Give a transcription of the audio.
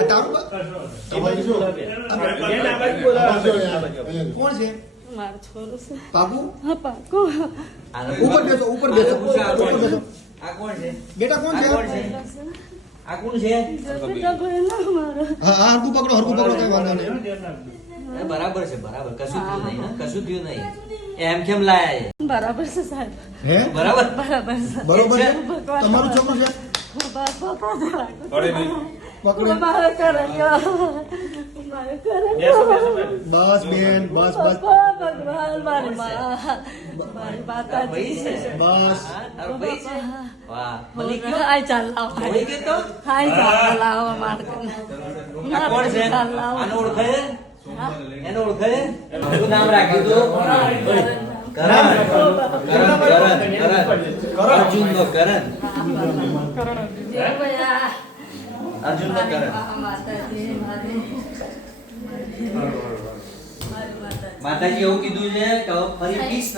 આ તારું કોણ છે મારો છોરો છે પાકુ હા પાકો ઉપર બેસો ઉપર બેસો ઉપર બેસો આ કોણ છે બેટા કોણ છે આ કોણ છે બેટા ભાઈ ના મારો હા હરકું પકડો કઈ વાંધો નહીં બરાબર છે બરાબર કશું થયું નહીં હા કશું થયું નહીં એમ કેમ લાયા છે બરાબર છે સાહેબ હે બરાબર બરાબર છે બરોબર છે તમારું છોકરું છે પકડો મારે કરે મારે કરે બસ બેન બસ બસ ભગવાન મારી મારી માતાજી બસ તારો ભાઈ છે વાહ મળી ગયો આય ચાલ લાવ મળી ગયો તો હાય ચાલ લાવ માર આ કોણ છે આને ઓળખે એને ઓળખે શું નામ રાખ્યું તું કરણ અર્જુન નો કરણ અર્જુન નો કરણ માતાજી એવું કીધું છે કે ફરી 20